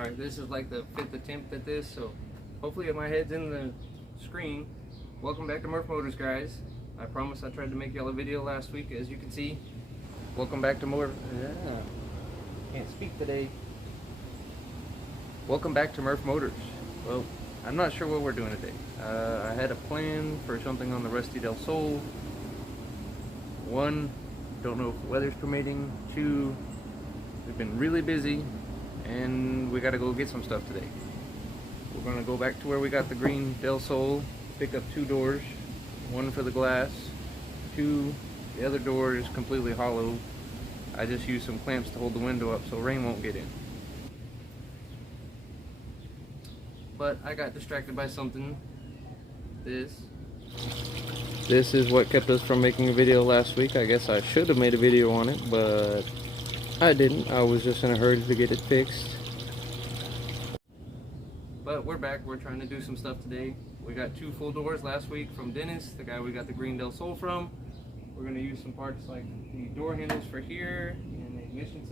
Alright, this is like the 5th attempt at this, so hopefully my head's in the screen. Welcome back to Murph Motors, guys. I promise I tried to make y'all a video last week, as you can see. Welcome back to Can't speak today. Welcome back to Murph Motors. Well, I'm not sure what we're doing today. I had a plan for something on the Rusty Del Sol. 1, don't know if the weather's permitting. 2, we've been really busy and we gotta go get some stuff today. We're gonna go back to where we got the green Del Sol, pick up 2 doors, 1 for the glass, 2, the other door is completely hollow. I just used some clamps to hold the window up so rain won't get in. But I got distracted by something. This is what kept us from making a video last week. I guess I should have made a video on it, but I didn't. I was just in a hurry to get it fixed. But we're back. We're trying to do some stuff today. We got 2 full doors last week from Dennis, the guy we got the green Del Sol from. We're going to use some parts like the door handles for here and the ignition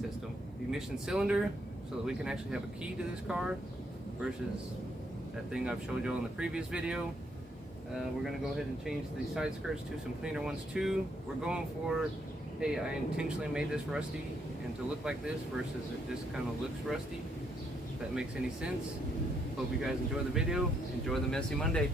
the ignition cylinder, so that we can actually have a key to this car versus that thing I've showed you in the previous video. We're going to go ahead and change the side skirts to some cleaner ones too. We're going for, hey, I intentionally made this rusty and to look like this versus it just kind of looks rusty, if that makes any sense. Hope you guys enjoy the video. Enjoy the messy Monday.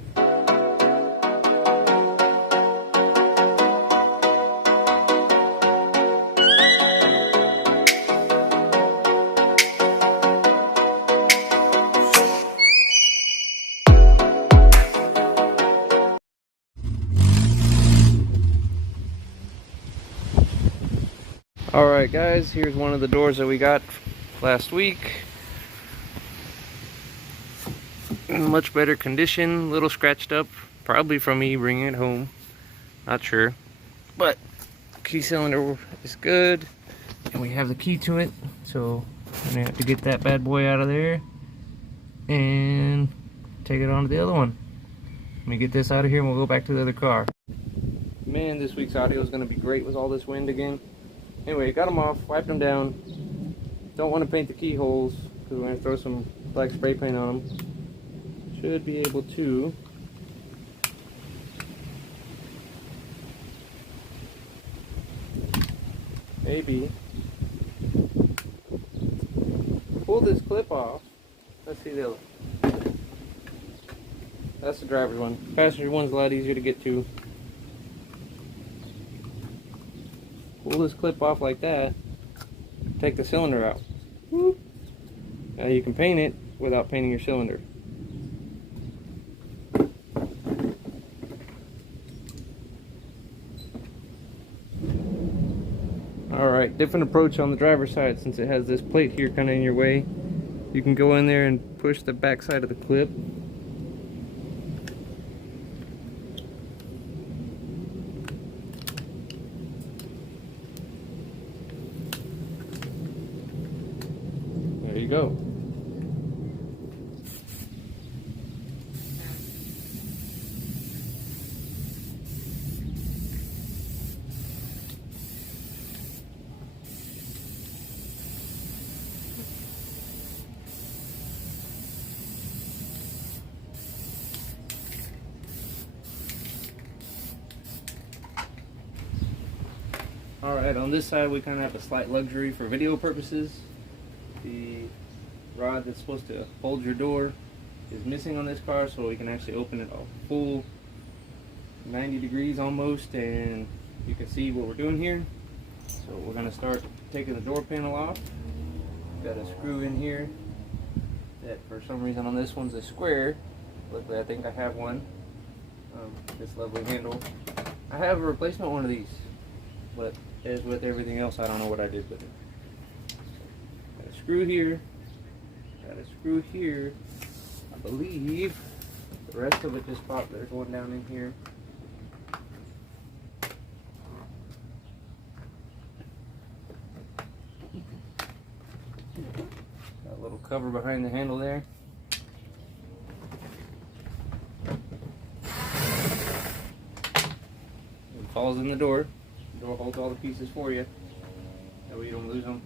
Alright guys, here's one of the doors that we got last week. In much better condition, a little scratched up, probably from me bringing it home, not sure. But key cylinder is good, and we have the key to it, so I'm gonna have to get that bad boy out of there and take it on to the other one. Let me get this out of here and we'll go back to the other car. Man, this week's audio is gonna be great with all this wind again. Anyway, got them off, wiped them down. Don't want to paint the keyholes because we're going to throw some black spray paint on them. Should be able to. Maybe. Pull this clip off. Let's see the other. That's the driver's one. Passenger one's a lot easier to get to. Pull this clip off like that, take the cylinder out. Whoop. Now you can paint it without painting your cylinder. Alright, different approach on the driver's side since it has this plate here kind of in your way. You can go in there and push the back side of the clip. There you go. Alright, on this side we kind of have a slight luxury for video purposes. The rod that's supposed to hold your door is missing on this car, so we can actually open it a full 90 degrees almost, and you can see what we're doing here. So we're going to start taking the door panel off. Got a screw in here that for some reason on this one's a square. Luckily I think I have one. This lovely handle. I have a replacement one of these, but as with everything else, I don't know what I did with it. Got a screw here. Got a screw here. I believe the rest of it just popped. They're going down in here. Got a little cover behind the handle there. It falls in the door. The door holds all the pieces for you. That way you don't lose them.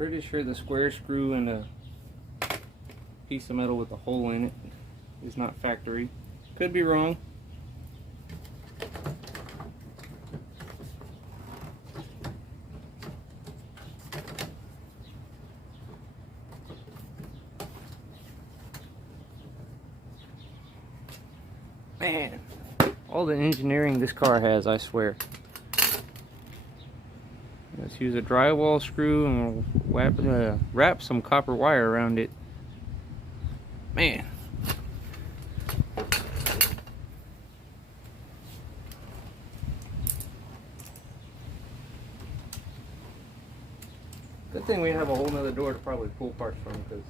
Pretty sure the square screw and a piece of metal with a hole in it is not factory. Could be wrong. Man, all the engineering this car has, I swear. Let's use a drywall screw and we'll wrap some copper wire around it. Man. Good thing we have a whole nother door to probably pull parts from, because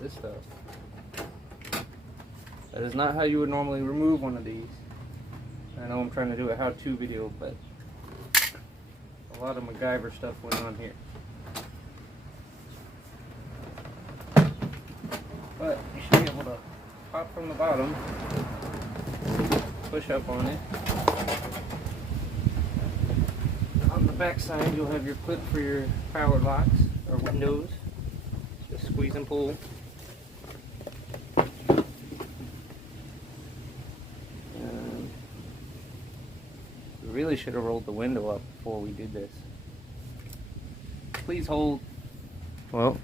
this stuff. That is not how you would normally remove one of these. I know I'm trying to do a how-to video, but a lot of MacGyver stuff went on here. But you should be able to pop from the bottom, push up on it. On the back side, you'll have your clip for your power locks or windows. Just squeeze and pull. We really should have rolled the window up before we did this. Please hold. Well,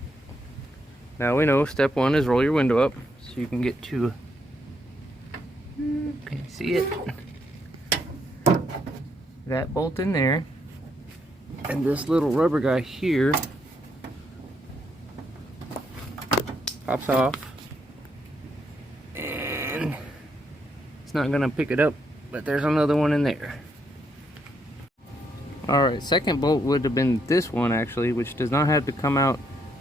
now we know step one is roll your window up so you can get to, can you see it? That bolt in there, and this little rubber guy here pops off, and it's not gonna pick it up, but there's another one in there. Alright, second bolt would have been this one actually, which does not have to come out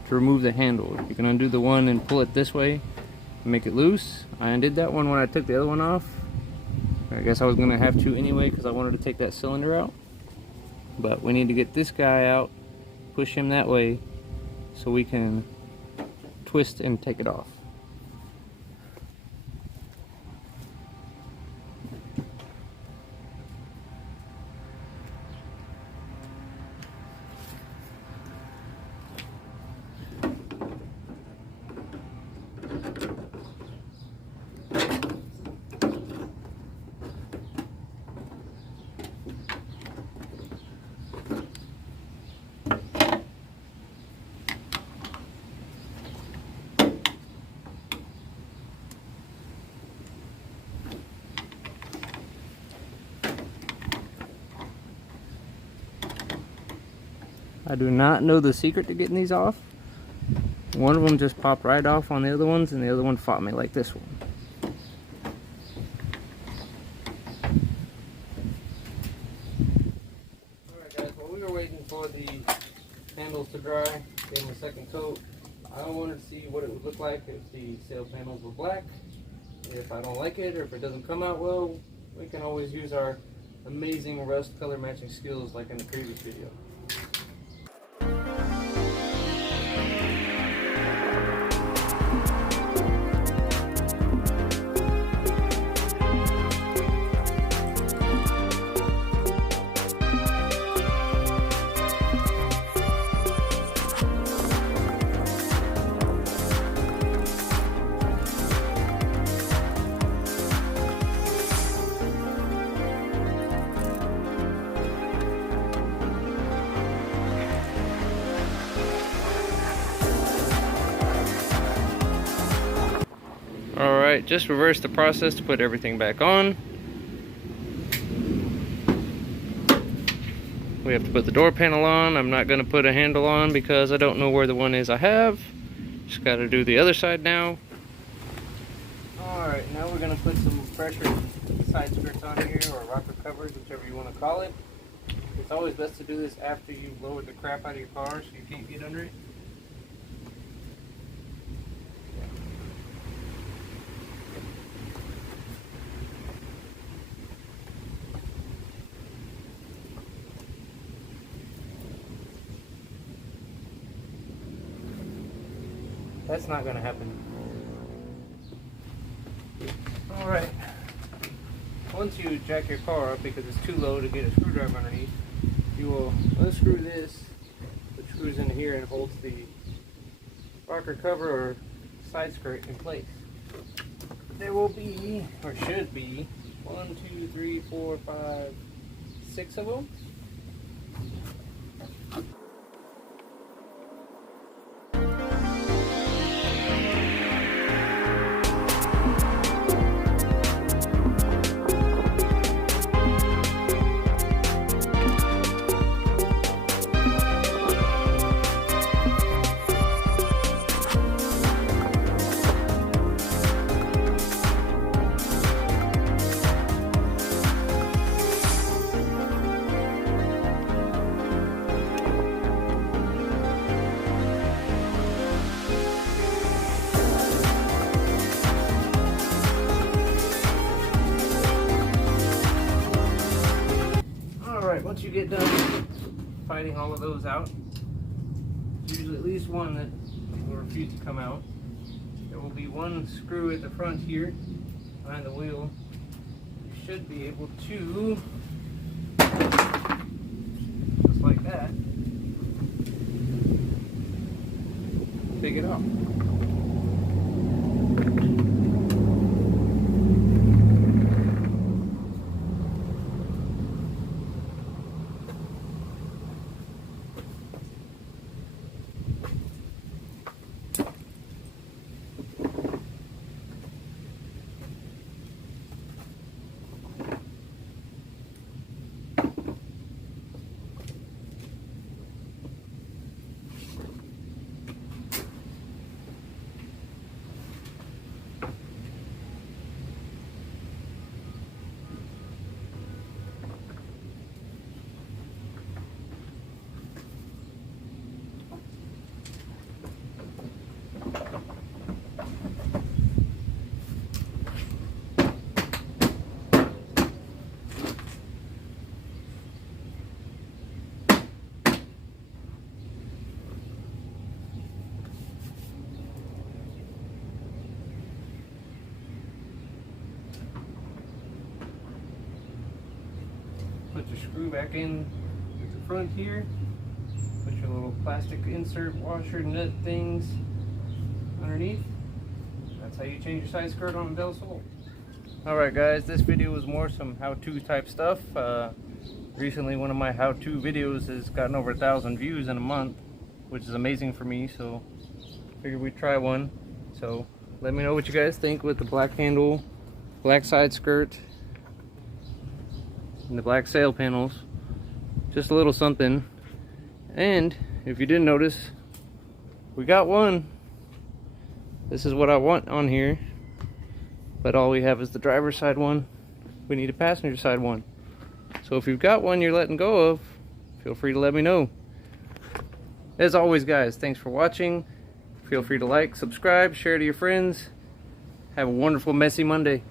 to remove the handle. You can undo the one and pull it this way and make it loose. I undid that one when I took the other one off. I guess I was going to have to anyway because I wanted to take that cylinder out. But we need to get this guy out, push him that way so we can twist and take it off. I do not know the secret to getting these off. One of them just popped right off on the other ones, and the other one fought me like this one. Alright guys, while we were waiting for the handles to dry, gave them a second coat. I wanted to see what it would look like if the sail panels were black. If I don't like it or if it doesn't come out well, we can always use our amazing rust color matching skills like in the previous video. Alright, just reverse the process to put everything back on. We have to put the door panel on. I'm not going to put a handle on because I don't know where the one is I have. Just got to do the other side now. Alright, now we're going to put some pressure side skirts on here, or rocker covers, whichever you want to call it. It's always best to do this after you've lowered the crap out of your car so you can't get under it. That's not going to happen. Alright. Once you jack your car up because it's too low to get a screwdriver underneath, you will unscrew this screws in here and holds the rocker cover or side skirt in place. There will be, or should be, 1, 2, 3, 4, 5, 6 of them. Once you get done fighting all of those out, there's usually at least one that will refuse to come out. There will be one screw at the front here behind the wheel. You should be able to, just like that, take it off. Put your screw back in at the front here. Put your little plastic insert washer nut things underneath. That's how you change your side skirt on a Del Sol. Alright guys, this video was more some how-to type stuff. Recently one of my how-to videos has gotten over 1,000 views in a month, which is amazing for me, so figured we'd try one. So let me know what you guys think with the black handle, black side skirt, and the black sail panels. Just a little something. And if you didn't notice, we got one. This is what I want on here, but all we have is the driver's side one. We need a passenger side one. So if you've got one you're letting go of, feel free to let me know. As always guys, thanks for watching. Feel free to like, subscribe, share to your friends. Have a wonderful messy Monday.